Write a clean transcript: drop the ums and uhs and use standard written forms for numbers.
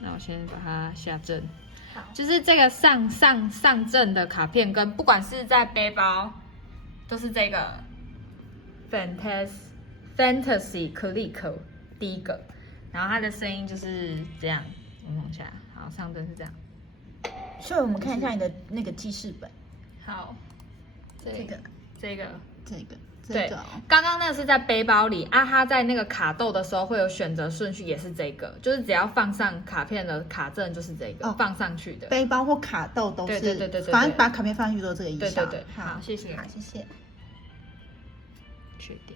那我先把它下正。好，就是这个上正的卡片，跟不管是在背包，都是这个 Fantasy Click 第一个，然后它的声音就是这样，我们往下，好，上正是这样。所以我们看一下你的那个记事本，好，这个对，哦，刚刚那个是在背包里啊，它在那个卡豆的时候会有选择顺序，也是这个，就是只要放上卡片的卡证就是这个、放上去的。背包或卡豆都是，对，反正把卡片放上去都是这个意思。对，好，谢谢，好，谢谢，确定。